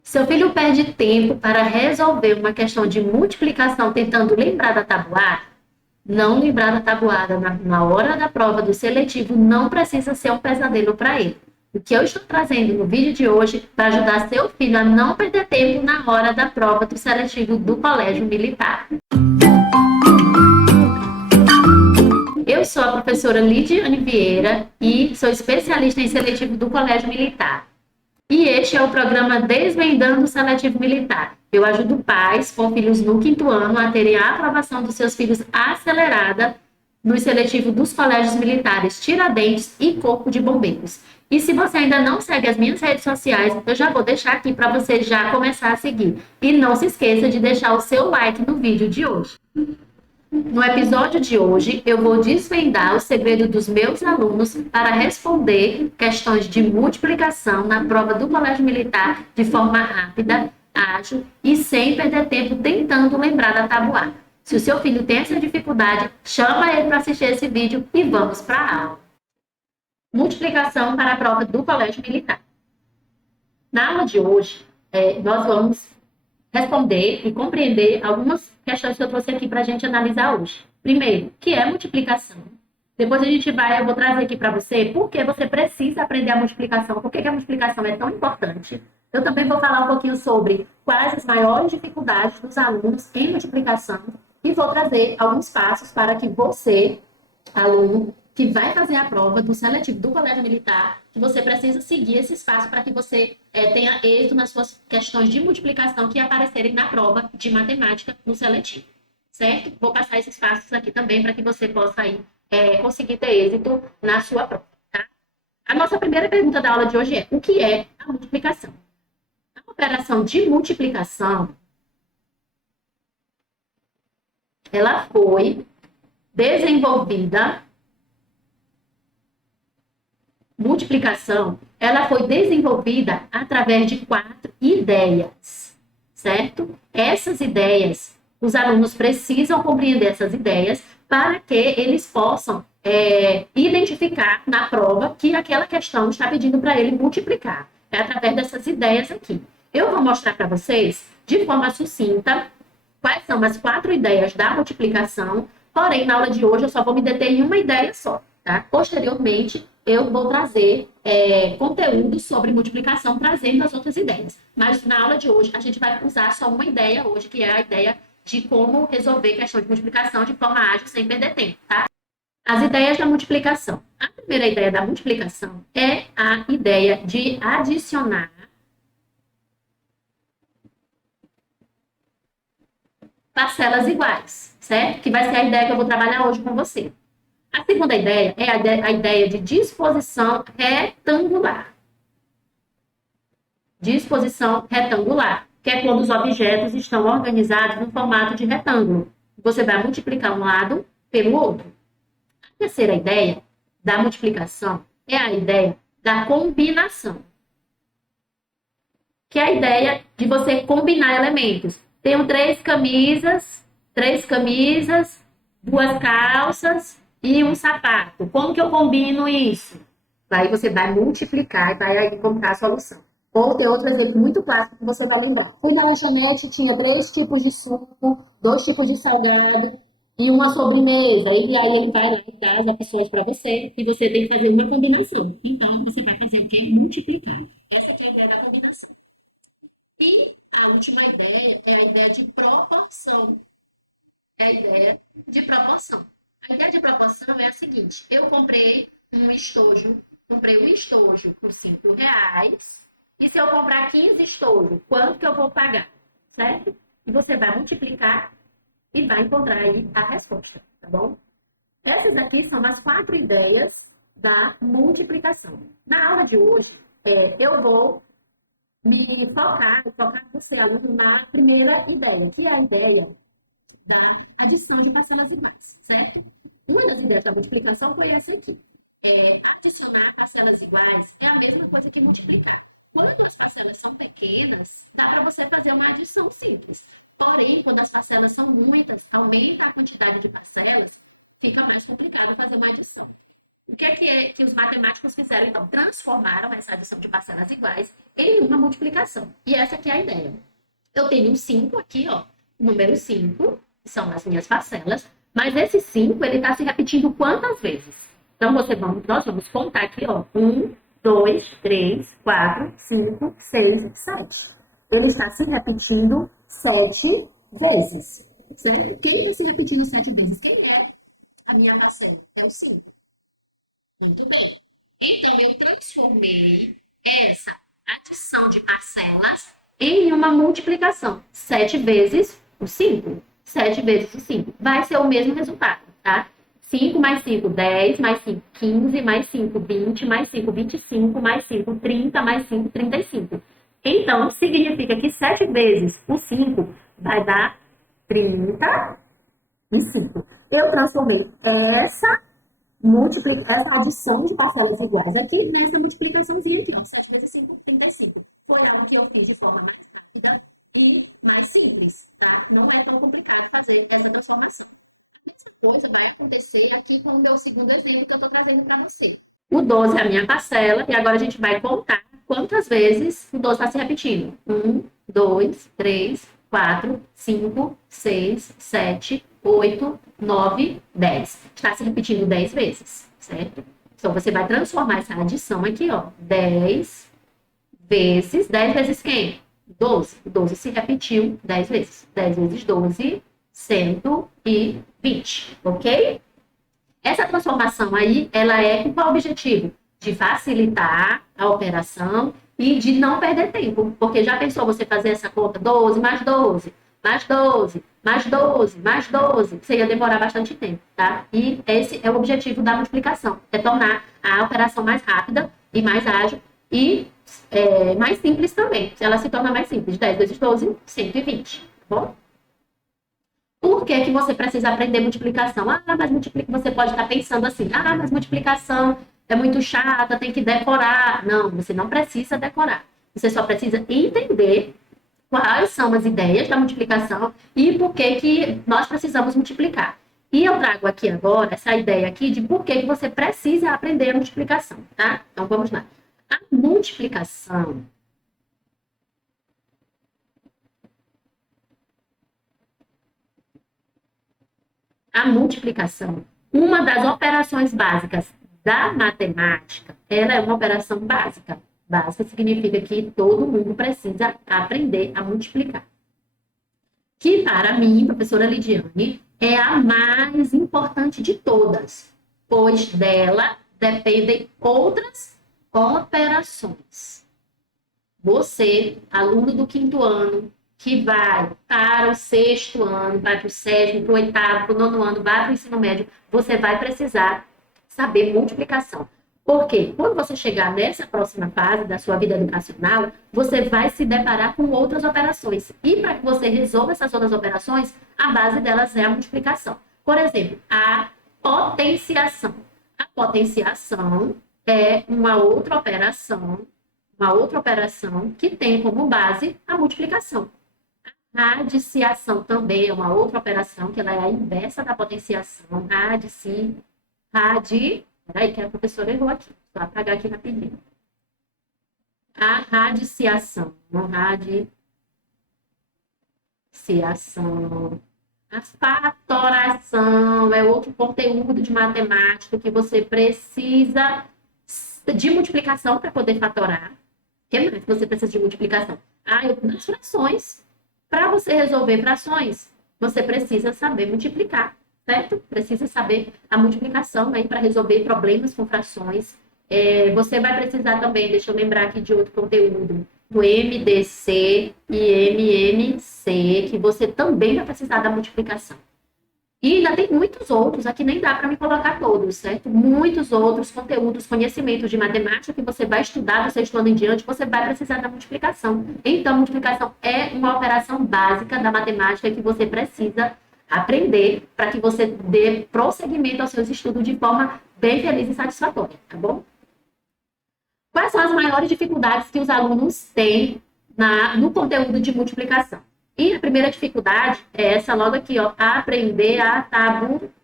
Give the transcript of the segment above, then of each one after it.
Seu filho perde tempo para resolver uma questão de multiplicação tentando lembrar da tabuada? Não lembrar da tabuada na hora da prova do seletivo não precisa ser um pesadelo para ele. O que eu estou trazendo no vídeo de hoje vai ajudar seu filho a não perder tempo na hora da prova do seletivo do Colégio Militar. Eu sou a professora Lidiane Vieira e sou especialista em seletivo do Colégio Militar. E este é o programa Desvendando o Seletivo Militar. Eu ajudo pais com filhos no 5º ano a terem a aprovação dos seus filhos acelerada no seletivo dos colégios militares Tiradentes e Corpo de Bombeiros. E se você ainda não segue as minhas redes sociais, eu já vou deixar aqui para você já começar a seguir. E não se esqueça de deixar o seu like no vídeo de hoje. No episódio de hoje, eu vou desvendar o segredo dos meus alunos para responder questões de multiplicação na prova do Colégio Militar de forma rápida, ágil e sem perder tempo tentando lembrar da tabuada. Se o seu filho tem essa dificuldade, chama ele para assistir esse vídeo e vamos para a aula. Multiplicação para a prova do Colégio Militar. Na aula de hoje, nós vamos responder e compreender algumas questões que eu trouxe aqui para a gente analisar hoje. Primeiro, o que é multiplicação? Depois eu vou trazer aqui para você por que você precisa aprender a multiplicação, por que a multiplicação é tão importante. Eu também vou falar um pouquinho sobre quais as maiores dificuldades dos alunos em multiplicação e vou trazer alguns passos para que você, aluno, que vai fazer a prova do seletivo do Colégio Militar, que você precisa seguir esses passos para que você tenha êxito nas suas questões de multiplicação que aparecerem na prova de matemática no seletivo, certo? Vou passar esses passos aqui também para que você possa aí, conseguir ter êxito na sua prova, tá? A nossa primeira pergunta da aula de hoje é: o que é a multiplicação? A operação de multiplicação, ela foi desenvolvida multiplicação, ela foi desenvolvida através de 4 ideias, certo? Essas ideias, os alunos precisam compreender essas ideias para que eles possam identificar na prova que aquela questão está pedindo para ele multiplicar. É através dessas ideias aqui. Eu vou mostrar para vocês, de forma sucinta, quais são as 4 ideias da multiplicação, porém, na aula de hoje, eu só vou me deter em uma ideia só, tá? Posteriormente, eu vou trazer conteúdo sobre multiplicação, trazendo as outras ideias. Mas na aula de hoje, a gente vai usar só uma ideia hoje, que é a ideia de como resolver questão de multiplicação de forma ágil, sem perder tempo, tá? As ideias da multiplicação. A primeira ideia da multiplicação é a ideia de adicionar parcelas iguais, certo? Que vai ser a ideia que eu vou trabalhar hoje com você. A segunda ideia é a ideia de disposição retangular. Disposição retangular, que é quando os objetos estão organizados no formato de retângulo. Você vai multiplicar um lado pelo outro. A terceira ideia da multiplicação é a ideia da combinação, que é a ideia de você combinar elementos. Tenho três camisas, duas calças e um sapato. Como que eu combino isso? Aí você vai multiplicar e vai encontrar a solução. Ou tem outro exemplo muito clássico que você vai lembrar. Fui na lanchonete, tinha 3 tipos de suco, 2 tipos de salgado e uma sobremesa. E aí ele vai lá e dá as opções para você e você tem que fazer uma combinação. Então, você vai fazer o quê? Multiplicar. Essa aqui é a ideia da combinação. E a última ideia é a ideia de proporção. É a ideia de proporção. A ideia de proporção é a seguinte: eu comprei um estojo por R$ 5. E se eu comprar 15 estojos, quanto que eu vou pagar? Certo? E você vai multiplicar e vai encontrar aí a resposta, tá bom? Essas aqui são as 4 ideias da multiplicação. Na aula de hoje, eu vou focar você, aluno, na primeira ideia, que é a ideia da adição de parcelas iguais, certo? Uma das ideias da multiplicação foi essa aqui. Adicionar parcelas iguais é a mesma coisa que multiplicar. Quando as parcelas são pequenas, dá para você fazer uma adição simples. Porém, quando as parcelas são muitas, aumenta a quantidade de parcelas, fica mais complicado fazer uma adição. O que é que os matemáticos fizeram, então? Transformaram essa adição de parcelas iguais em uma multiplicação. E essa aqui é a ideia. Eu tenho um 5 aqui, ó, número 5, que são as minhas parcelas, mas esse 5, ele está se repetindo quantas vezes? Então, nós vamos contar aqui, ó, 1, 2, 3, 4, 5, 6, 7. Ele está se repetindo 7 vezes. Quem está se repetindo 7 vezes? Quem é a minha parcela? É o 5. Muito bem. Então, eu transformei essa adição de parcelas em uma multiplicação. 7 vezes o 5. 7 vezes o 5. Vai ser o mesmo resultado, tá? 5 mais 5, 10, mais 5, 15, mais 5, 20, mais 5, 25, mais 5, 30, mais 5, 35. Então, significa que 7 vezes o 5 vai dar 35. Eu transformei essa adição de parcelas iguais aqui nessa multiplicaçãozinha aqui, ó. 7 vezes 5, 35. Foi algo que eu fiz de forma mais rápida e mais simples, tá? Não é tão complicado fazer essa transformação. Essa coisa vai acontecer aqui com o meu segundo exemplo que eu estou trazendo para você. O 12 é a minha parcela e agora a gente vai contar quantas vezes o 12 está se repetindo. 1, 2, 3, 4, 5, 6, 7, 8, 9, 10. Está se repetindo 10 vezes, certo? Então, você vai transformar essa adição aqui, ó. 10 vezes quem? 12. O 12 se repetiu 10 vezes. 10 vezes 12, 120, ok? Essa transformação aí, ela é com qual objetivo? De facilitar a operação e de não perder tempo. Porque já pensou você fazer essa conta 12 mais 12, mais 12, mais 12, mais 12? Você ia demorar bastante tempo, tá? E esse é o objetivo da multiplicação. É tornar a operação mais rápida e mais ágil e mais simples também. Ela se torna mais simples. 10 vezes 12, 120, tá bom? Por que que você precisa aprender multiplicação? Mas você pode estar pensando assim, mas multiplicação é muito chata, tem que decorar. Não, você não precisa decorar. Você só precisa entender quais são as ideias da multiplicação e por que que nós precisamos multiplicar. E eu trago aqui agora essa ideia aqui de por que que você precisa aprender a multiplicação, tá? Então, vamos lá. A multiplicação uma das operações básicas da matemática, ela é uma operação básica. Básica significa que todo mundo precisa aprender a multiplicar. Que, para mim, professora Lidiane, é a mais importante de todas, pois dela dependem outras operações. Você, aluno do 5º ano, que vai para o 6º ano, vai para o 7º, para o 8º, para o 9º ano, vai para o ensino médio, você vai precisar saber multiplicação. Porque quando você chegar nessa próxima fase da sua vida educacional, você vai se deparar com outras operações. E para que você resolva essas outras operações, a base delas é a multiplicação. Por exemplo, a potenciação. A potenciação é uma outra operação que tem como base a multiplicação. A radiciação também é uma outra operação, que ela é a inversa da potenciação. Peraí, que a professora errou aqui. Vou apagar aqui rapidinho. A radiciação. A fatoração é outro conteúdo de matemática que você precisa de multiplicação para poder fatorar. O que mais você precisa de multiplicação? As frações. Para você resolver frações, você precisa saber multiplicar, certo? Precisa saber a multiplicação aí para resolver problemas com frações. Você vai precisar também, deixa eu lembrar aqui de outro conteúdo, do MDC e MMC, que você também vai precisar da multiplicação. E ainda tem muitos outros, aqui nem dá para me colocar todos, certo? Muitos outros conteúdos, conhecimentos de matemática que você vai estudar do 6º ano em diante, você vai precisar da multiplicação. Então, multiplicação é uma operação básica da matemática que você precisa aprender para que você dê prosseguimento aos seus estudos de forma bem feliz e satisfatória, tá bom? Quais são as maiores dificuldades que os alunos têm no conteúdo de multiplicação? E a primeira dificuldade é essa logo aqui, ó, aprender a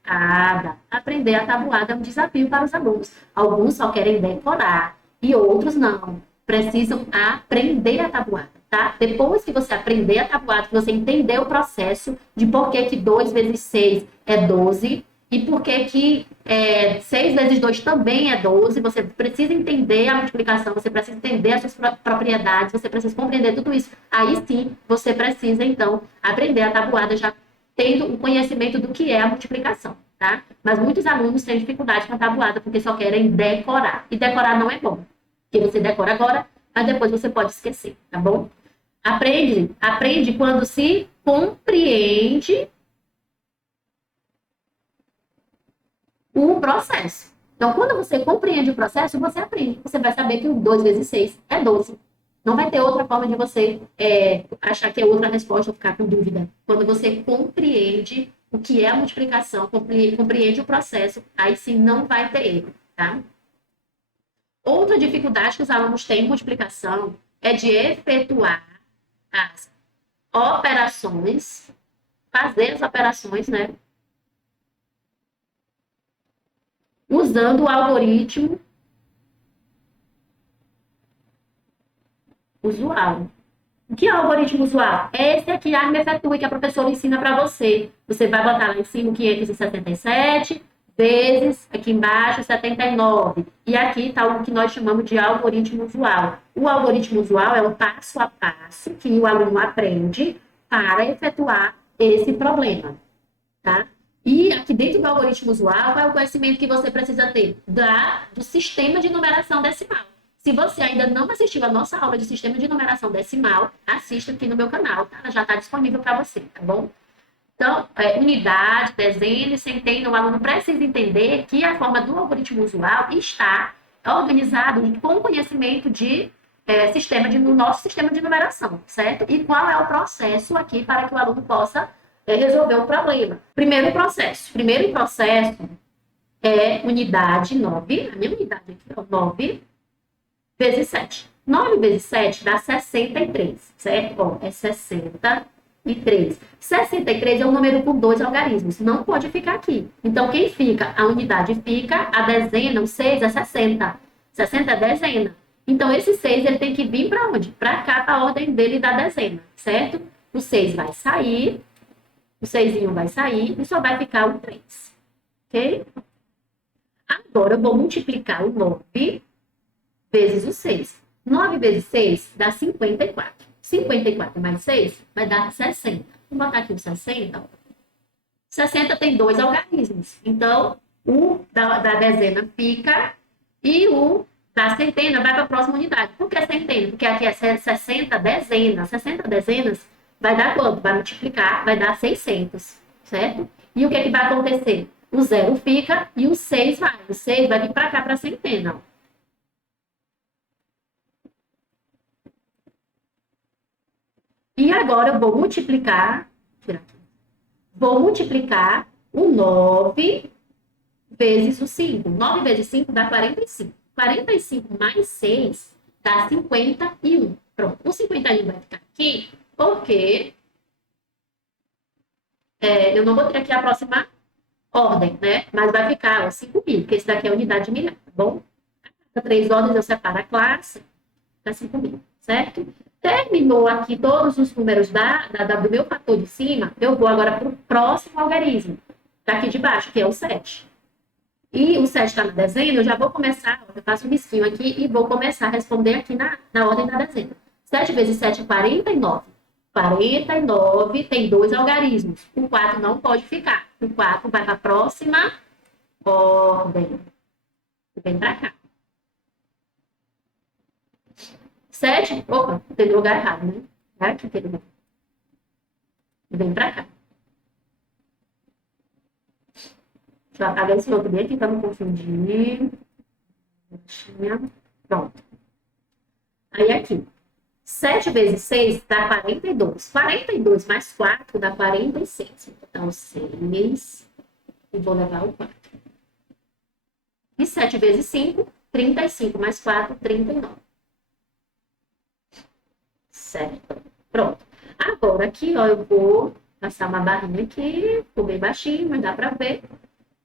tabuada. Aprender a tabuada é um desafio para os alunos. Alguns só querem decorar e outros não. Precisam aprender a tabuada, tá? Depois que você aprender a tabuada, que você entender o processo de por que 2 vezes 6 é 12 e por que 6 vezes 2 também é 12, você precisa entender a multiplicação, você precisa entender as suas propriedades, você precisa compreender tudo isso. Aí sim, você precisa, então, aprender a tabuada já tendo o conhecimento do que é a multiplicação, tá? Mas muitos alunos têm dificuldade com a tabuada porque só querem decorar. E decorar não é bom. Porque você decora agora, mas depois você pode esquecer, tá bom? Aprende quando se compreende o processo. Então, quando você compreende o processo, você aprende. Você vai saber que o 2 vezes 6 é 12. Não vai ter outra forma de você achar que é outra resposta ou ficar com dúvida. Quando você compreende o que é a multiplicação, compreende o processo, aí sim não vai ter erro, tá? Outra dificuldade que os alunos têm em multiplicação é de efetuar as operações, fazer as operações, né? Usando o algoritmo usual. O que é o algoritmo usual? É esse aqui, arma efetua, que a professora ensina para você. Você vai botar lá em cima 567 vezes, aqui embaixo, 79. E aqui está o que nós chamamos de algoritmo usual. O algoritmo usual é o passo a passo que o aluno aprende para efetuar esse problema, tá? E aqui dentro do algoritmo usual, qual é o conhecimento que você precisa ter? Do sistema de numeração decimal. Se você ainda não assistiu a nossa aula de sistema de numeração decimal, assista aqui no meu canal, tá? Ela já está disponível para você, tá bom? Então, unidade, dezena e centena, o aluno precisa entender que a forma do algoritmo usual está organizado com o conhecimento de no nosso sistema de numeração, certo? E qual é o processo aqui para que o aluno possa resolver o problema. Primeiro processo é unidade 9, a minha unidade aqui é 9 vezes 7. 9 vezes 7 dá 63, certo? Ó, é 63. 63 é um número com 2 algarismos, não pode ficar aqui. Então, quem fica? A unidade fica, a dezena, o 6 é 60. 60 é dezena. Então, esse 6 ele tem que vir para onde? Para cá, para a ordem dele da dezena, certo? O 6 vai sair, o 6 vai sair e só vai ficar o 3, ok? Agora, eu vou multiplicar o 9 vezes o 6. 9 vezes 6 dá 54. 54 mais 6 vai dar 60. Vou botar aqui o 60. 60 tem 2 algarismos. Então, o da dezena fica e o da centena vai para a próxima unidade. Por que centena? Porque aqui é 60 dezenas. 60 dezenas vai dar quanto? Vai multiplicar, vai dar 600, certo? E o que, que vai acontecer? O 0 fica e o 6 vai. O 6 vai vir para cá, para a centena. E agora eu vou multiplicar o 9 vezes o 5. 9 vezes 5 dá 45. 45 mais 6 dá 51. Pronto. O 51 vai ficar aqui porque eu não botei aqui a próxima ordem, né? Mas vai ficar 5.000, porque esse daqui é a unidade de milhar, tá bom? A 3 ordens eu separo a classe para 5.000, certo? Terminou aqui todos os números do meu fator de cima, eu vou agora para o próximo algarismo, daqui de baixo, que é o 7. E o 7 está na dezena, eu já vou começar, eu faço um risquinho aqui e vou começar a responder aqui na ordem da dezena. 7 vezes 7 é 49. 49 tem 2 algarismos. O 4 não pode ficar. O 4 vai para a próxima ordem. Vem para cá. 7, opa, tem lugar errado, né? É aqui, querido. Vem para cá. Deixa eu apagar esse outro bem aqui para não confundir. Pronto. Aí aqui. 7 vezes 6 dá 42. 42 mais 4 dá 46. Então, 6. E vou levar o 4. E 7 vezes 5, 35 mais 4, 39. Certo. Pronto. Agora aqui, ó, eu vou passar uma barrinha aqui, ficou bem baixinho, mas dá pra ver.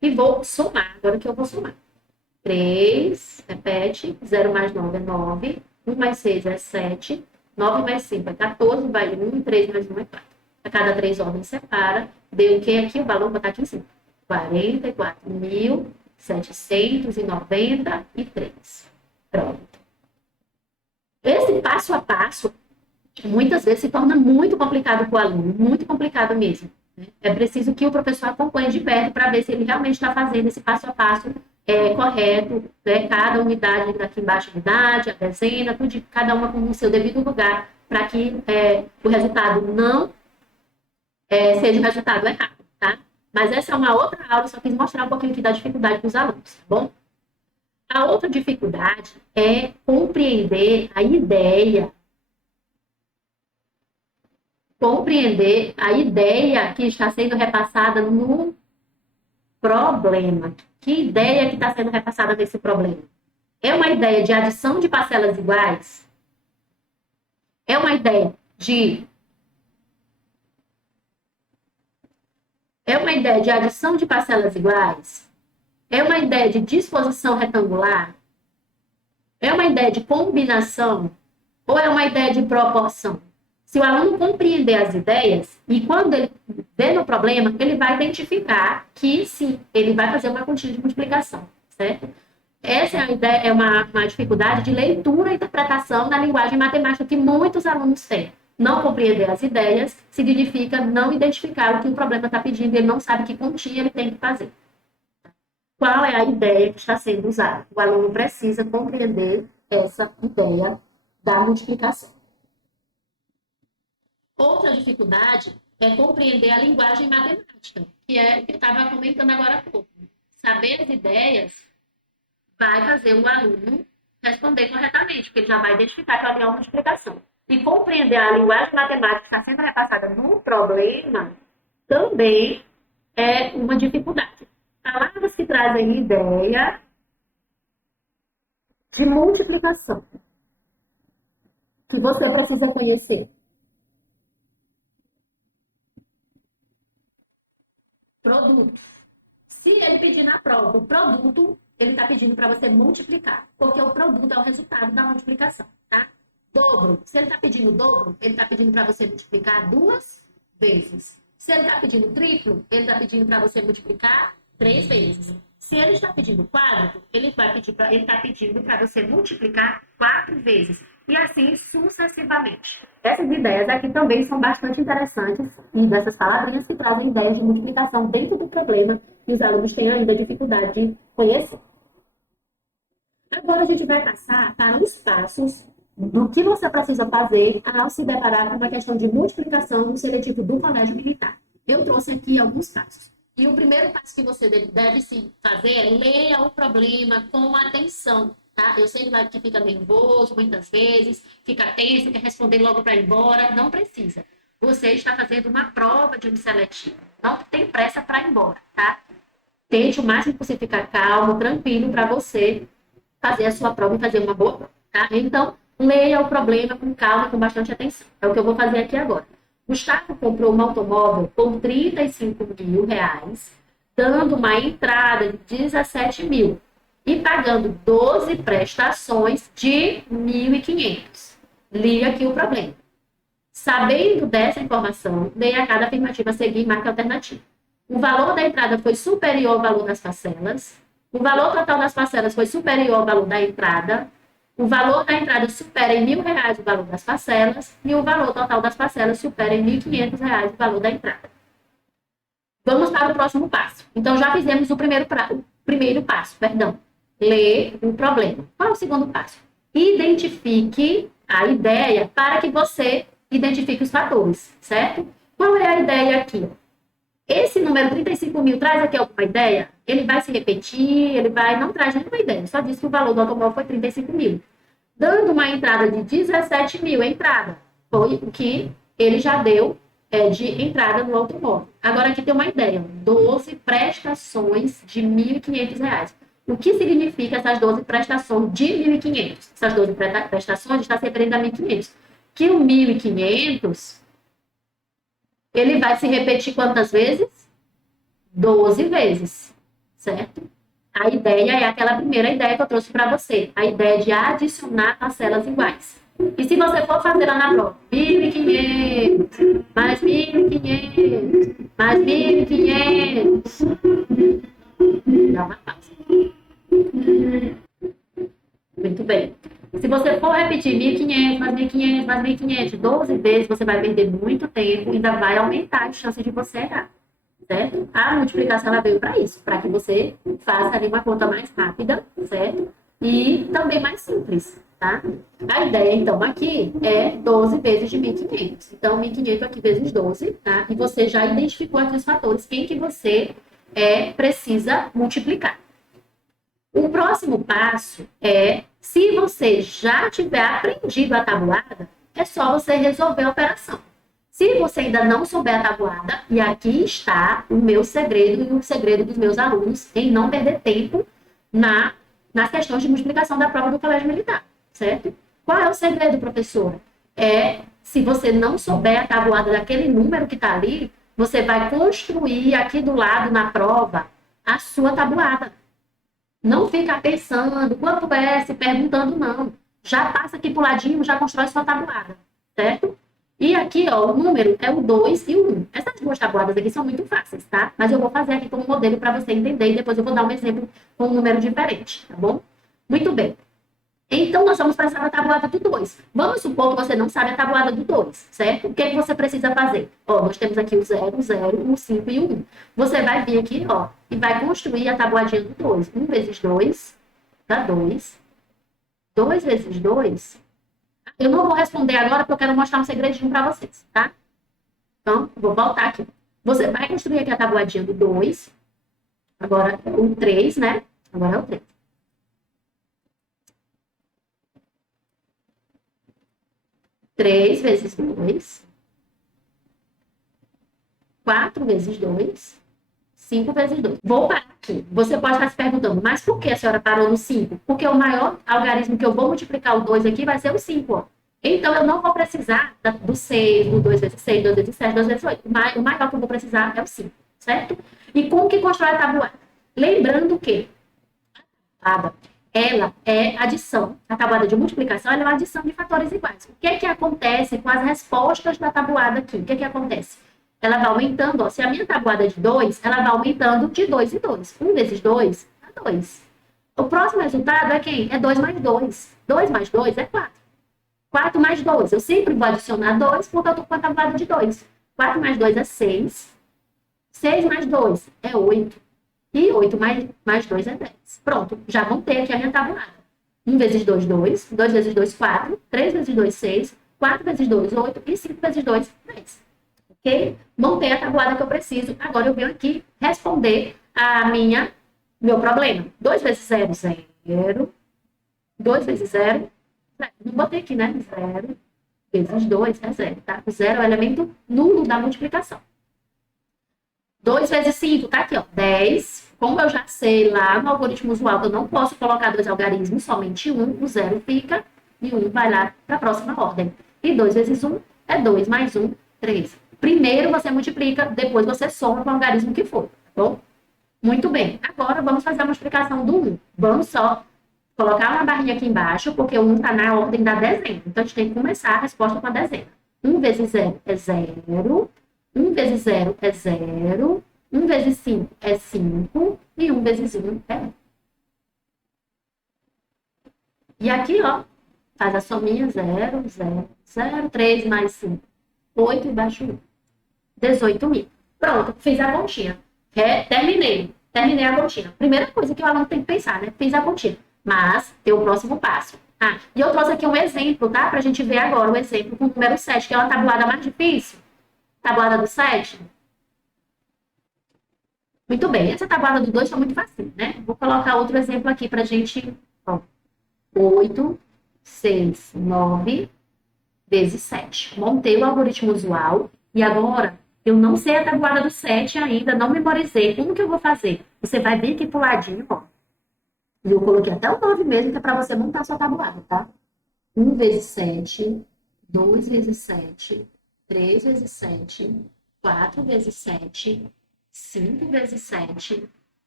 e vou somar. Agora que eu vou somar. 3, repete, 0 mais 9 é 9, 1 mais 6 é 7, 9 mais 5 é 14, vai 1, e 3 mais 1 é 4. A cada 3 ordens separa, deu o que aqui? O valor vai estar aqui em cima. 44.793. Pronto. Esse passo a passo, muitas vezes se torna muito complicado para o aluno, muito complicado mesmo. Né? É preciso que o professor acompanhe de perto para ver se ele realmente está fazendo esse passo a passo correto, né? Cada unidade aqui embaixo, unidade, a dezena, tudo, cada uma com o seu devido lugar, para que o resultado não seja o resultado errado, tá? Mas essa é uma outra aula, só quis mostrar um pouquinho aqui da dificuldade dos alunos, tá bom? A outra dificuldade é compreender a ideia que está sendo repassada no problema. Que ideia que está sendo repassada nesse problema? É uma ideia de adição de parcelas iguais? É uma ideia de adição de parcelas iguais? É uma ideia de disposição retangular? É uma ideia de combinação? Ou é uma ideia de proporção? Se o aluno compreender as ideias, e quando ele vê no problema, ele vai identificar que, sim, ele vai fazer uma continha de multiplicação, certo? Essa é, uma dificuldade de leitura e interpretação na linguagem matemática que muitos alunos têm. Não compreender as ideias significa não identificar o que o problema está pedindo, ele não sabe que continha ele tem que fazer. Qual é a ideia que está sendo usada? O aluno precisa compreender essa ideia da multiplicação. Outra dificuldade é compreender a linguagem matemática, que é o que eu estava comentando agora há pouco. Saber as ideias vai fazer o aluno responder corretamente, porque ele já vai identificar que ali é uma multiplicação. E compreender a linguagem matemática que está sendo repassada no problema também é uma dificuldade. Palavras que trazem ideia de multiplicação, que você precisa conhecer. Produto. Se ele pedir na prova o produto, ele está pedindo para você multiplicar, porque o produto é o resultado da multiplicação, tá? Dobro. Se ele está pedindo dobro, ele está pedindo para você multiplicar 2 vezes. Se ele está pedindo triplo, ele está pedindo para você multiplicar 3 vezes. Se ele está pedindo quádruplo, ele está pedindo para você multiplicar 4 vezes. E assim sucessivamente. Essas ideias aqui também são bastante interessantes e dessas palavrinhas que trazem ideias de multiplicação dentro do problema que os alunos têm ainda dificuldade de conhecer. Agora a gente vai passar para os passos do que você precisa fazer ao se deparar com uma questão de multiplicação no seletivo do Colégio Militar. Eu trouxe aqui alguns passos. E o primeiro passo que você deve se fazer é leia o problema com atenção. Tá? Eu sei que fica nervoso muitas vezes, fica tenso, quer responder logo para ir embora. Não precisa. Você está fazendo uma prova de um seletivo. Não tem pressa para ir embora, tá? Tente o máximo possível ficar calmo, tranquilo, para você fazer a sua prova e fazer uma boa prova, tá? Então, leia o problema com calma e com bastante atenção. É o que eu vou fazer aqui agora. Gustavo comprou um automóvel por R$35 mil, dando uma entrada de 17 mil e pagando 12 prestações de 1.500. Li aqui o problema. Sabendo dessa informação, leia a cada afirmativa a seguir e marque a alternativa. O valor da entrada foi superior ao valor das parcelas. O valor total das parcelas foi superior ao valor da entrada. O valor da entrada supera em R$1.000 o valor das parcelas. E o valor total das parcelas supera em R$1.500 o valor da entrada. Vamos para o próximo passo. Então, já fizemos o primeiro passo. Ler o problema. Qual é o segundo passo? Identifique a ideia para que você identifique os fatores, certo? Qual é a ideia aqui? Esse número 35 mil traz aqui alguma ideia? Ele vai se repetir, não traz nenhuma ideia. Só diz que o valor do automóvel foi 35 mil. Dando uma entrada de 17 mil, entrada. Foi o que ele já deu de entrada no automóvel. Agora aqui tem uma ideia. 12 prestações de R$1.500. O que significa essas 12 prestações de 1.500? Essas 12 prestações estão se referindo a 1.500. Que o 1.500, ele vai se repetir quantas vezes? 12 vezes, certo? A ideia é aquela primeira ideia que eu trouxe para você, a ideia de adicionar parcelas iguais. E se você for fazer lá na prova, 1.500, mais 1.500, mais 1.500, dá uma pausa. Muito bem. Se você for repetir 1.500, mais 1.500, mais 1.500, 12 vezes, você vai perder muito tempo e ainda vai aumentar a chance de você errar. Certo? A multiplicação ela veio para isso, para que você faça ali uma conta mais rápida, certo? E também mais simples, tá? A ideia, então, aqui é 12 vezes de 1.500. Então, 1.500 aqui vezes 12, tá? E você já identificou aqui os fatores, quem que você precisa multiplicar. O próximo passo é, se você já tiver aprendido a tabuada, é só você resolver a operação. Se você ainda não souber a tabuada, e aqui está o meu segredo e o segredo dos meus alunos em não perder tempo nas questões de multiplicação da prova do Colégio Militar, certo? Qual é o segredo, professora? Se você não souber a tabuada daquele número que está ali, você vai construir aqui do lado na prova a sua tabuada. Não fica pensando quanto é, se perguntando, não. Já passa aqui pro ladinho, já constrói sua tabuada, certo? E aqui, ó, o número é o 2 e o 1. Essas duas tabuadas aqui são muito fáceis, tá? Mas eu vou fazer aqui como modelo para você entender e depois eu vou dar um exemplo com um número diferente, tá bom? Muito bem. Então, nós vamos passar a tabuada do 2. Vamos supor que você não sabe a tabuada do 2, certo? O que, que você precisa fazer? Ó, nós temos aqui o 0, o 0, o 5 e o 1. Você vai vir aqui, ó, e vai construir a tabuadinha do 2. 1 vezes 2 dá 2. 2 vezes 2... Eu não vou responder agora porque eu quero mostrar um segredinho para vocês, tá? Então, vou voltar aqui. Você vai construir aqui a tabuadinha do 2. Agora, o 3, né? Agora é o 3. 3 vezes 2, 4 vezes 2, 5 vezes 2. Vou parar aqui. Você pode estar se perguntando, mas por que a senhora parou no 5? Porque o maior algarismo que eu vou multiplicar o 2 aqui vai ser o 5, ó. Então, eu não vou precisar do 6, do 2 vezes 6, 2 vezes 7, 2 vezes 8. O maior que eu vou precisar é o 5, certo? E como que constrói a tabuada? Lembrando que a tabuada, ela é adição. A tabuada de multiplicação ela é uma adição de fatores iguais. O que é que acontece com as respostas da tabuada aqui? O que é que acontece? Ela vai aumentando, ó, se a minha tabuada é de 2, ela vai aumentando de 2 em 2. 1 vezes 2 é 2. O próximo resultado é quem? É 2 mais 2. 2 mais 2 é 4. 4 mais 2. Eu sempre vou adicionar 2 porque eu estou com a tabuada de 2. 4 mais 2 é 6. 6 mais 2 é 8. E 8 mais 2 é 10. Pronto, já montei aqui a minha tabuada. 1 vezes 2, 2. 2 vezes 2, 4. 3 vezes 2, 6. 4 vezes 2, 8. E 5 vezes 2, 10. Ok? Montei a tabuada que eu preciso. Agora eu venho aqui responder meu problema. 2 vezes 0, 0. 2 vezes 0, não botei aqui, né? 0 vezes 2 é 0, tá? O 0 é o elemento nulo da multiplicação. 2 vezes 5, tá aqui, ó, 10. Como eu já sei lá no algoritmo usual, eu não posso colocar dois algarismos, somente um. O 0 fica e o 1 vai lá para a próxima ordem. E 2 vezes 1 é 2 mais 1, 3. Primeiro você multiplica, depois você soma com o algarismo que for, tá bom? Muito bem. Agora vamos fazer a multiplicação do 1. Vamos só colocar uma barrinha aqui embaixo, porque o 1 está na ordem da dezena. Então, a gente tem que começar a resposta com a dezena. 1 vezes 0 é 0. 1 vezes 0 é 0. 1 vezes 5 é 5. E 1 vezes 1 é 1. E aqui, ó, faz a sominha 0, 0, 0, 3 mais 5, 8 e baixo 1. 18.000. Pronto, fiz a continha. Terminei a continha. Primeira coisa que o aluno tem que pensar, né? Fiz a continha. Mas tem o próximo passo. E eu trouxe aqui um exemplo, tá? Pra gente ver agora o exemplo com o número 7, que é uma tabuada mais difícil. Tabuada do 7. Muito bem, essa tabuada do 2 está muito fácil, né? Vou colocar outro exemplo aqui pra gente. Ó, 8, 6, 9 vezes 7. Montei o algoritmo usual e agora eu não sei a tabuada do 7 ainda, não memorizei. Como que eu vou fazer? Você vai vir aqui pro ladinho, ó. E eu coloquei até o 9 mesmo, que é para você montar a sua tabuada, tá? 1 vezes 7, 2 vezes 7, 3 vezes 7, 4 vezes 7, 5 vezes 7,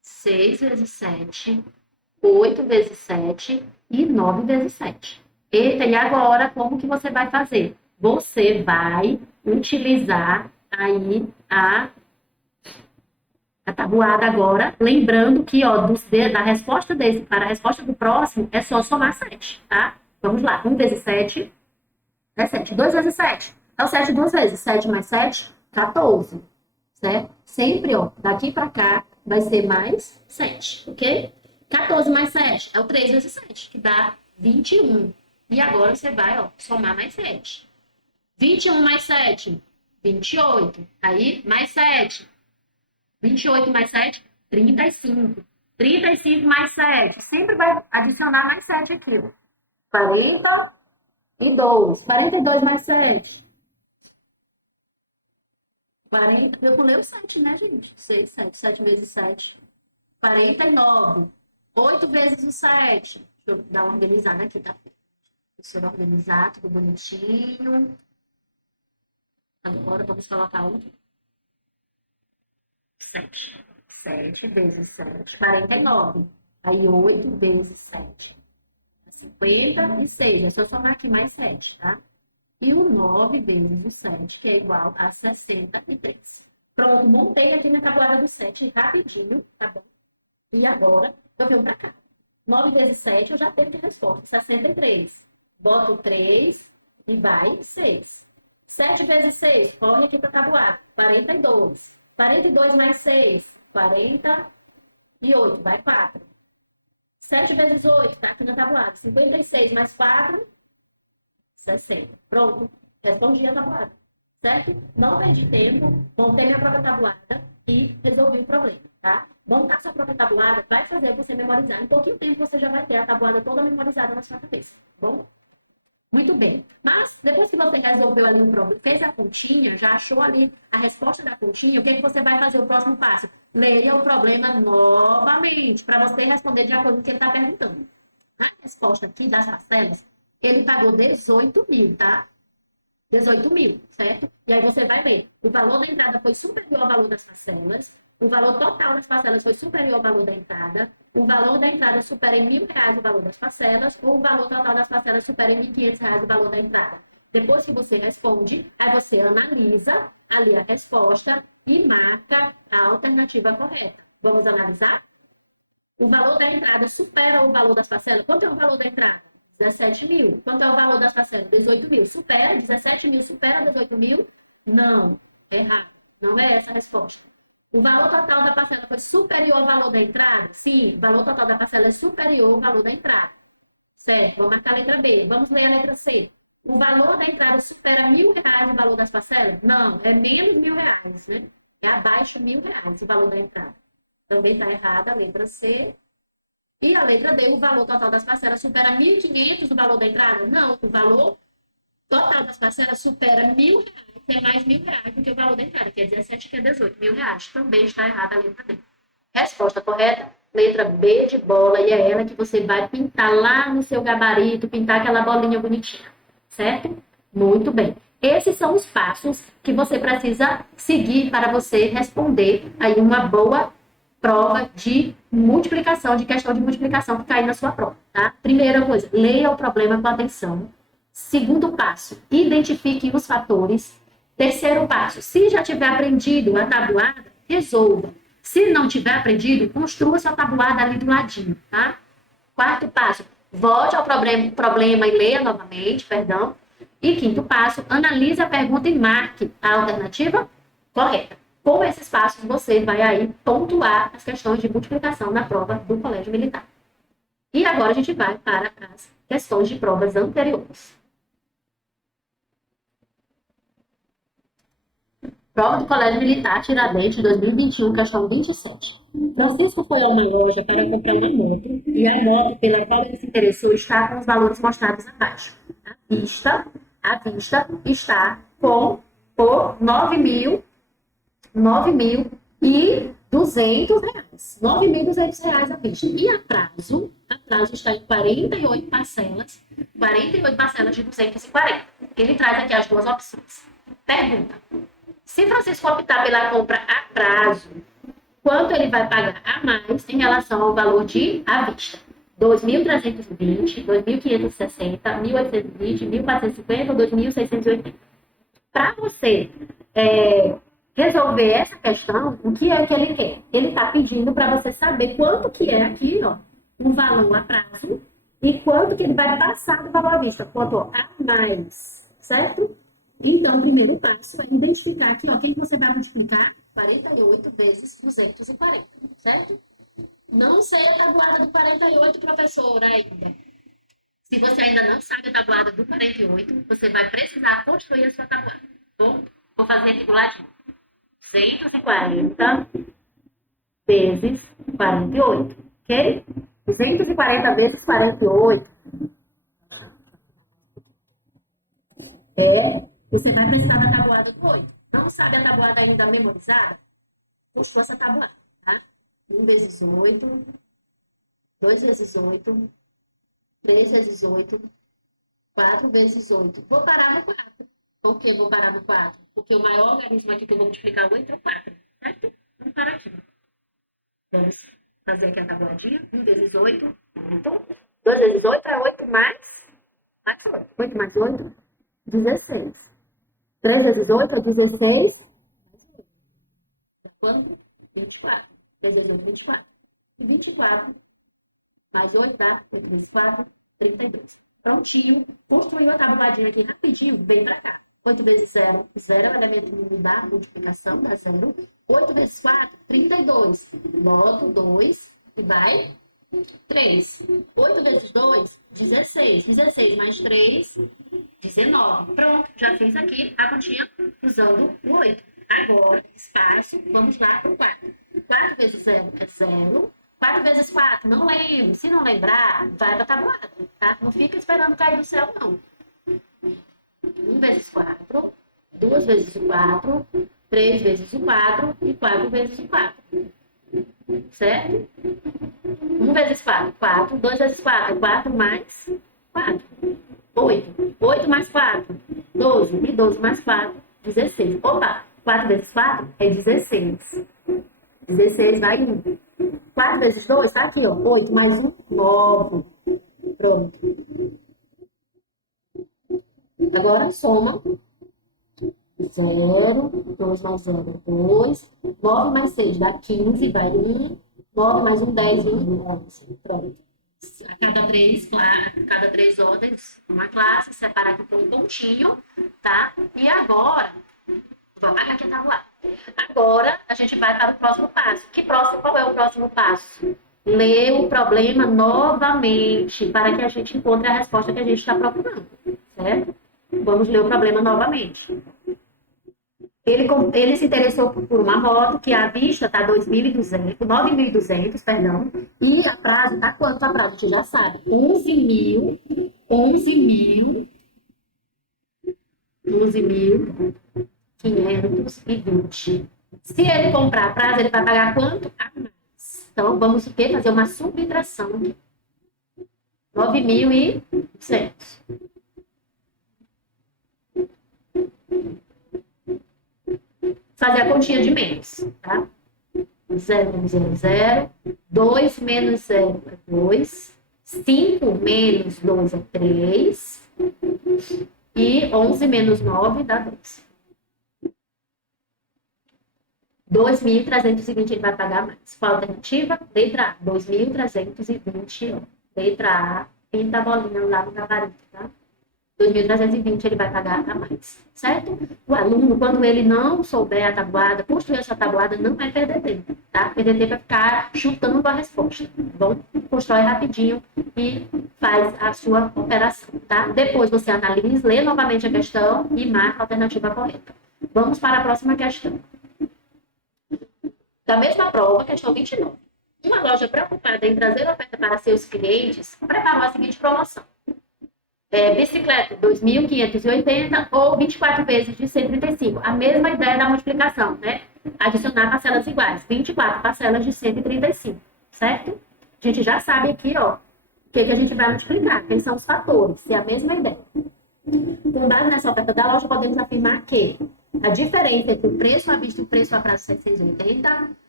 6 vezes 7, 8 vezes 7 e 9 vezes 7. Eita, e agora como que você vai fazer? Você vai utilizar aí a tabuada agora, lembrando que, ó, da resposta desse para a resposta do próximo, é só somar 7, tá? Vamos lá. 1 vezes 7 é 7. 2 vezes 7 é o 7 duas vezes. 7 mais 7, 14. Certo? Sempre, ó, daqui para cá vai ser mais 7, ok? 14 mais 7 é o 3 vezes 7, que dá 21. E agora você vai, ó, somar mais 7. 21 mais 7, 28. Aí, mais 7. 28 mais 7, 35. 35 mais 7. Sempre vai adicionar mais 7 aqui, ó. 42. 42 mais 7. 40. Eu pulei o 7, né, gente? 6, 7. 7 vezes 7. 49. 8 vezes o 7. Deixa eu dar uma organizada aqui, tá? Deixa eu organizar, tudo bonitinho. Agora vamos colocar o 7. 7 vezes 7. 49. Aí 8 vezes 7. 56. É só somar aqui mais 7, tá? E o 9 vezes o 7, que é igual a 63. Pronto, montei aqui na tabuada do 7 rapidinho, tá bom? E agora, eu venho para cá. 9 vezes 7, eu já tenho de resposta, 63. Boto 3 e vai 6. 7 vezes 6, corre aqui para a tabuada, 42. 42 mais 6, 48, vai 4. 7 vezes 8, tá aqui na tabuada, 56 mais 4, 60. Pronto, respondi a tabuada, certo? Não perdi tempo, montei minha própria tabuada e resolvi o problema, tá? Montar sua própria tabuada vai fazer você memorizar. Em pouquinho tempo você já vai ter a tabuada toda memorizada na sua cabeça, tá bom? Muito bem. Mas, depois que você resolveu ali um problema, fez a continha, já achou ali a resposta da continha, o que, é que você vai fazer o próximo passo? Leia o problema novamente, para você responder de acordo com o que ele está perguntando. A resposta aqui das parcelas, ele pagou 18 mil, tá? 18 mil, certo? E aí você vai ver, o valor da entrada foi superior ao valor das parcelas, o valor total das parcelas foi superior ao valor da entrada, o valor da entrada supera em R$ 1.000 o valor das parcelas, ou o valor total das parcelas supera em R$ 1.500 o valor da entrada. Depois que você responde, aí você analisa ali a resposta e marca a alternativa correta. Vamos analisar? O valor da entrada supera o valor das parcelas? Quanto é o valor da entrada? 17 mil. Quanto é o valor das parcelas? 18 mil. Supera? 17 mil supera 18 mil? Não. É errado. Não é essa a resposta. O valor total da parcela foi superior ao valor da entrada? Sim, o valor total da parcela é superior ao valor da entrada. Certo, vamos marcar a letra B. Vamos ler a letra C. O valor da entrada supera R$ 1.000 o valor das parcelas? Não, é menos R$ 1.000, né? É abaixo de R$ 1.000 o valor da entrada. Também está errada a letra C. E a letra D, o valor total das parcelas supera 1.500 o valor da entrada? Não, o valor total das parcelas supera R$ 1.000, que é mais R$ 1.000 do que o valor da entrada, que é 17, que é 18 mil reais. Também está errada a letra D. Resposta correta? Letra B de bola, e é ela que você vai pintar lá no seu gabarito, pintar aquela bolinha bonitinha, certo? Muito bem. Esses são os passos que você precisa seguir para você responder aí uma boa prova de multiplicação, de questão de multiplicação que cai na sua prova, tá? Primeira coisa, leia o problema com atenção. Segundo passo, identifique os fatores. Terceiro passo, se já tiver aprendido a tabuada, resolva. Se não tiver aprendido, construa sua tabuada ali do ladinho, tá? Quarto passo, volte ao problema e leia novamente, perdão. E quinto passo, analise a pergunta e marque a alternativa correta. Com esses passos, você vai aí pontuar as questões de multiplicação na prova do Colégio Militar. E agora a gente vai para as questões de provas anteriores. Prova do Colégio Militar Tiradentes 2021, questão 27. Francisco foi a uma loja para comprar uma moto e a moto pela qual ele se interessou está com os valores mostrados abaixo. A vista está por R$ 9.200. R$ 9.200 à vista. E a prazo está em 48 parcelas, 48 parcelas de 240. Ele traz aqui as duas opções. Pergunta: se Francisco optar pela compra a prazo, quanto ele vai pagar a mais em relação ao valor de à vista. 2.320, 2.560, 1.820, 1.450 ou 2.680. Para você resolver essa questão, o que é que ele quer? Ele está pedindo para você saber quanto que é aqui, ó, um valor a prazo e quanto que ele vai passar do valor à vista, quanto a mais, certo? Então, o primeiro passo é identificar aqui, ó, quem você vai multiplicar? 48 vezes 240, certo? Não sei a tabuada do 48, professora, ainda. Se você ainda não sabe a tabuada do 48, você vai precisar construir a sua tabuada. Bom, vou fazer aqui do ladinho. 240 vezes 48, ok? 240 vezes 48 você vai precisar da tabuada do 8. Não sabe a tabuada ainda memorizada? Construa essa tabuada, tá? 1 vezes 8, 2 vezes 8, 3 vezes 8, 4 vezes 8. Vou parar no 4. Por que vou parar no 4? Porque o maior logaritmo aqui que eu vou multiplicar 8 é o 4, certo? Vamos parar aqui. Vamos fazer aqui a tabuadinha. 1 vezes 8, 8. 2 vezes 8 é 8 mais 8. 8 mais 8, 16. 3 vezes 8 é 16. Quanto? 24. 3 vezes 8, 24. E 24 mais 8 dá 8 vezes 4, 32. Prontinho. Construiu a tabuladinha aqui rapidinho. Vem pra cá. 8 vezes 0, 0 é o elemento da multiplicação, dá 0. 8 vezes 4, 32. Logo 2 e vai 3. 8 vezes 2, 16. 16 mais 3, 19. Pronto, já fiz aqui a continha usando o 8. Agora, espaço, vamos lá para o 4. 4 vezes 0 é 0. 4 vezes 4, não lembro. Se não lembrar, vai para a tabuada, tá? Não fica esperando cair do céu, não. 1 vezes 4, 2 vezes o 4, 3 vezes o 4 e 4 vezes o 4. Certo? 1 vezes 4, 4. 2 vezes 4, 4 mais 4. 8. 8 mais 4, 12. E 12 mais 4, 16. Opa, 4 vezes 4 é 16. 16 vai 1. 4 vezes 2, tá aqui, ó. 8 mais 1, 9. Pronto. Agora soma. 0, 2 mais 0 é 2. 9 mais 6 dá 15, vai 1. 9 mais 1, 10, 1, 11. Pronto. A cada três ordens, uma classe, separar aqui por um pontinho, tá? E agora, vamos aqui a tabuada. Agora, a gente vai para o próximo passo. Qual é o próximo passo? Ler o problema novamente, para que a gente encontre a resposta que a gente está procurando, certo? Vamos ler o problema novamente. Ele se interessou por uma moto que a vista está 9.200, perdão, e a prazo, tá quanto a prazo? A gente já sabe, 11.520. Se ele comprar a prazo, ele vai pagar quanto a mais? Então, vamos o quê? Fazer uma subtração. 9.200. Fazer a continha de menos, tá? 0 menos 0 é 0. 2 menos 0 é 2. 5 menos 2 é 3. E 11 menos 9 dá 2. 2.320 ele vai pagar mais. Qual a alternativa? Letra A. 2.320. Letra A. Pinta a bolinha lá no gabarito, tá? 2.320 ele vai pagar a mais, certo? O aluno, quando ele não souber a tabuada, construir essa tabuada, não vai perder tempo, tá? Perder tempo é ficar chutando a resposta, tá bom? Constrói rapidinho e faz a sua operação, tá? Depois você analisa, lê novamente a questão e marca a alternativa correta. Vamos para a próxima questão. Da mesma prova, questão 29. Uma loja preocupada em trazer oferta para seus clientes preparou a seguinte promoção. Bicicleta 2.580 ou 24 vezes de 135. A mesma ideia da multiplicação, né? Adicionar parcelas iguais. 24 parcelas de 135, certo? A gente já sabe aqui, ó, o que a gente vai multiplicar. Quem são os fatores? Se é a mesma ideia. Com base nessa oferta da loja, podemos afirmar que a diferença entre o preço à vista e o preço a prazo 780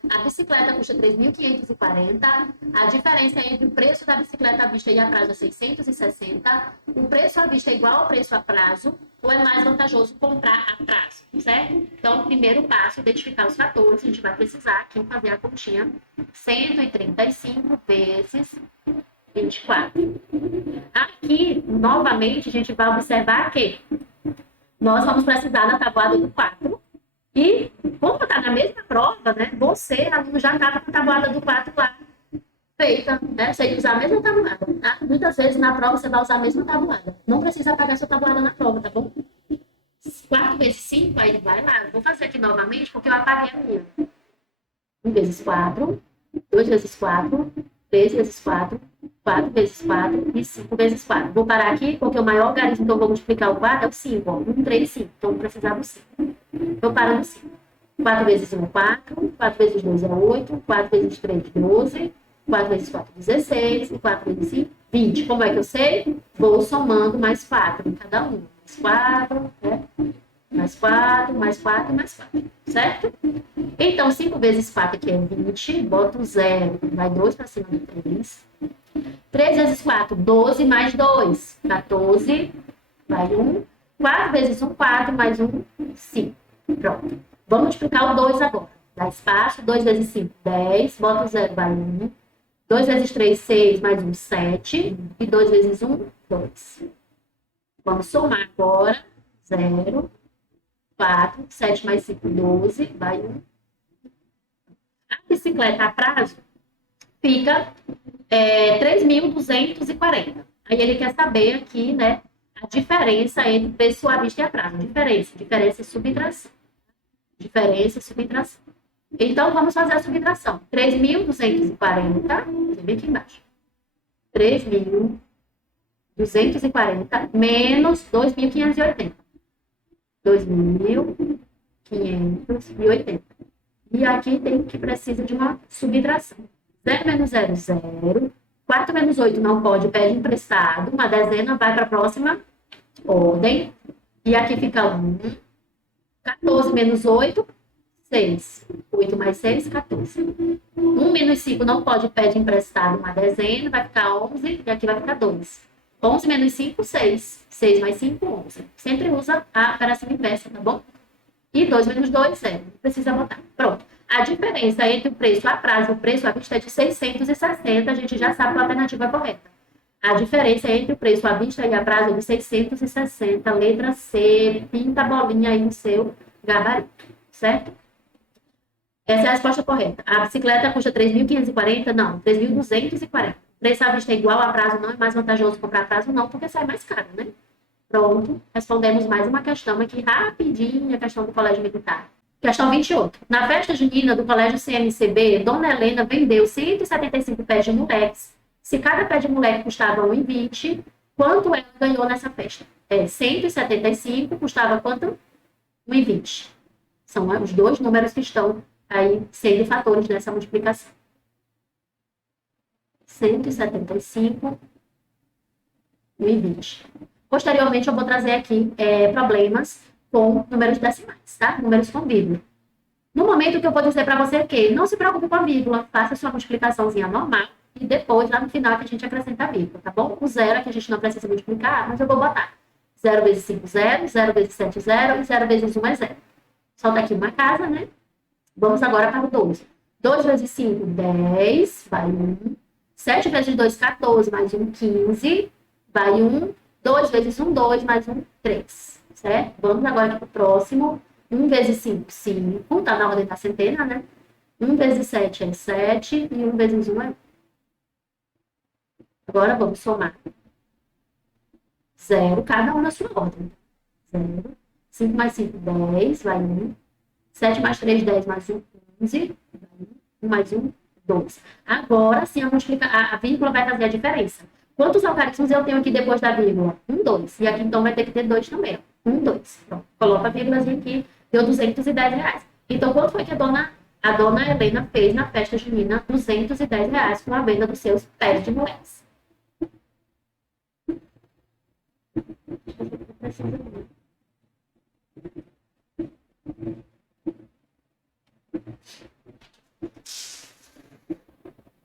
A bicicleta custa 3.540. A diferença entre o preço da bicicleta à vista e a prazo é 660. O preço à vista é igual ao preço a prazo, ou é mais vantajoso comprar a prazo, certo? Então, o primeiro passo é identificar os fatores. A gente vai precisar aqui fazer a continha. 135 vezes 24. Aqui, novamente, a gente vai observar que nós vamos precisar da tabuada do 4. E, como está na mesma prova, né, você, aluno, já estava com a tabuada do 4 lá feita, né? Você ia usar a mesma tabuada. Tá? Muitas vezes na prova você vai usar a mesma tabuada. Não precisa apagar sua tabuada na prova, tá bom? 4 vezes 5, aí vai lá. Vou fazer aqui novamente porque eu apaguei a minha. 1 vezes 4, 2 vezes 4, 3 vezes 4, 4 vezes 4 e 5 vezes 4. Vou parar aqui porque o maior algarismo que eu vou multiplicar o 4 é o 5. 1, 3, 5. Então, vou precisar do 5. Eu paro no 5. 4 vezes 1 é 4, 4 vezes 2 é 8, 4 vezes 3 é 12, 4 vezes 4 é 16, e 4 vezes 5, 20. Como é que eu sei? Vou somando mais 4 em cada um. Mais 4, né? Mais 4, mais 4, mais 4. Certo? Então, 5 vezes 4 aqui é 20, boto 0, vai 2 para cima do 3. 3 vezes 4, 12 mais 2, 14, vai 1. 4 vezes 1, 4, mais 1, 5. Pronto. Vamos multiplicar o 2 agora. Dá espaço, 2 vezes 5, 10, bota o 0, vai 1. 2 vezes 3, 6, mais 1, 7. E 2 vezes 1, 2. Vamos somar agora. 0, 4, 7 mais 5, 12, vai 1. A bicicleta a prazo fica 3.240. Aí ele quer saber aqui, né, a diferença entre preço à vista e a prazo. Diferença e subtração. Diferença e subtração. Então, vamos fazer a subtração. 3.240, vem aqui embaixo. 3.240 menos 2.580. 2.580. E aqui tem que precisa de uma subtração. 0 menos 0, 0. 4 menos 8 não pode, pede emprestado. Uma dezena vai para a próxima ordem. E aqui fica 1. 14 menos 8, 6. 8 mais 6, 14. 1 menos 5 não pode, pede emprestado uma dezena. Vai ficar 11 e aqui vai ficar 2. 11 menos 5, 6. 6 mais 5, 11. Sempre usa a operação inversa, tá bom? E 2 menos 2, 0. Não precisa botar. Pronto. A diferença entre o preço a prazo e o preço à vista é de 660. A gente já sabe qual a alternativa correta. A diferença entre o preço à vista e a prazo é de 660. Letra C. Pinta a bolinha aí no seu gabarito. Certo? Essa é a resposta correta. A bicicleta custa 3.540? Não, 3.240. Preço à vista é igual a prazo, não é mais vantajoso comprar a prazo, não, porque sai mais caro, né? Pronto, respondemos mais uma questão aqui rapidinho, a questão do Colégio Militar. Questão 28. Na festa junina do Colégio CMCB, Dona Helena vendeu 175 pés de moleques. Se cada pé de moleque custava 1,20, quanto ela ganhou nessa festa? 175 custava quanto? 1,20. São os dois números que estão aí sendo fatores nessa multiplicação. 175, 1,20. Posteriormente, eu vou trazer aqui problemas com números decimais, tá? Números com vírgula. No momento que eu vou dizer para você que não se preocupe com a vírgula, faça sua multiplicaçãozinha normal e depois, lá no final, que a gente acrescenta a vírgula, tá bom? O zero é que a gente não precisa multiplicar, mas eu vou botar 0 vezes 5, 0, 0 vezes 7, 0 e 0 vezes 1 é 0. Solta aqui uma casa, né? Vamos agora para o 12. 2 vezes 5, 10, vai 1. 7 vezes 2, 14, mais 1, 15, vai 1. 2 vezes 1, 2, mais 1, 3. Certo? Vamos agora aqui para o próximo. 1 vezes 5, 5. Tá na ordem da centena, né? 1 vezes 7 é 7. E 1 vezes 1 é 1. Agora vamos somar. 0, cada um na sua ordem. 0. 5 mais 5, 10, vai 1. 7 mais 3, 10, mais 1, 15. Vai 1 mais 1, 2. Agora sim a vírgula vai fazer a diferença. Quantos algarismos eu tenho aqui depois da vírgula? 1, 2. E aqui então vai ter que ter 2 também. 1, 2. Pronto. Coloca a vírgulazinha aqui. Deu R$210. Então, quanto foi que a dona Helena fez na festa junina? R$210 com a venda dos seus pés de moleques.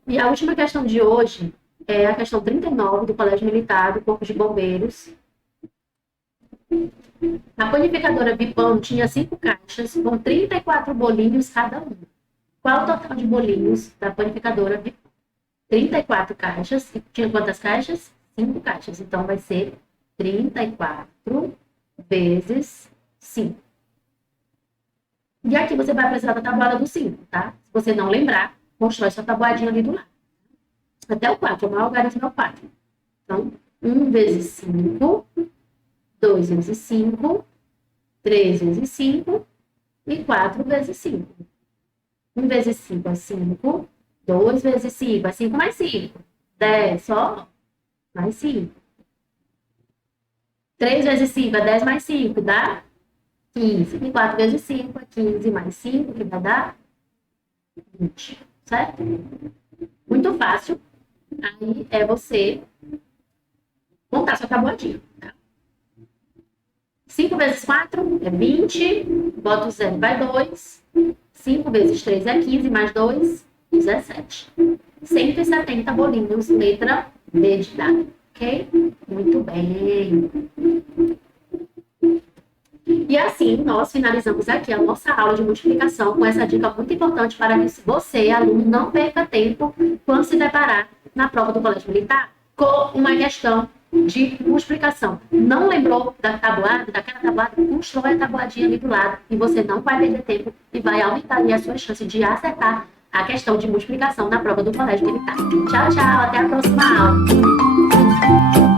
E a última questão de hoje é a questão 39 do Colégio Militar do Corpo de Bombeiros. A panificadora Vipão tinha 5 caixas com 34 bolinhos cada uma. Qual o total de bolinhos da panificadora Vipão? 34 caixas. E tinha quantas caixas? 5 caixas. Então, vai ser 34 vezes 5. E aqui você vai precisar da tabuada do 5, tá? Se você não lembrar, constrói sua tabuadinha ali do lado. Até o 4, o maior algarismo é o 4. Então, 1 vezes 5, 2 vezes 5, 3 vezes 5 e 4 vezes 5. 1 vezes 5 é 5, 2 vezes 5 é 5 mais 5. 10 só, mais 5. 3 vezes 5 é 10 mais 5, dá 15. E 4 vezes 5 é 15 mais 5, que vai dar 20, certo? Muito fácil. Aí é você montar sua tabuadinha, tá? 5 vezes 4 é 20, bota o 0, vai 2. 5 vezes 3 é 15, mais 2, 17. 170 bolinhos, letra D de dado, ok? Muito bem. E assim, nós finalizamos aqui a nossa aula de multiplicação com essa dica muito importante para que você, aluno, não perca tempo quando se deparar na prova do Colégio Militar com uma questão de multiplicação. Não lembrou da tabuada, daquela tabuada? Constrói a tabuadinha ali do lado e você não vai perder tempo e vai aumentar ali a sua chance de acertar a questão de multiplicação na prova do Colégio Militar. Tchau, tchau, até a próxima aula.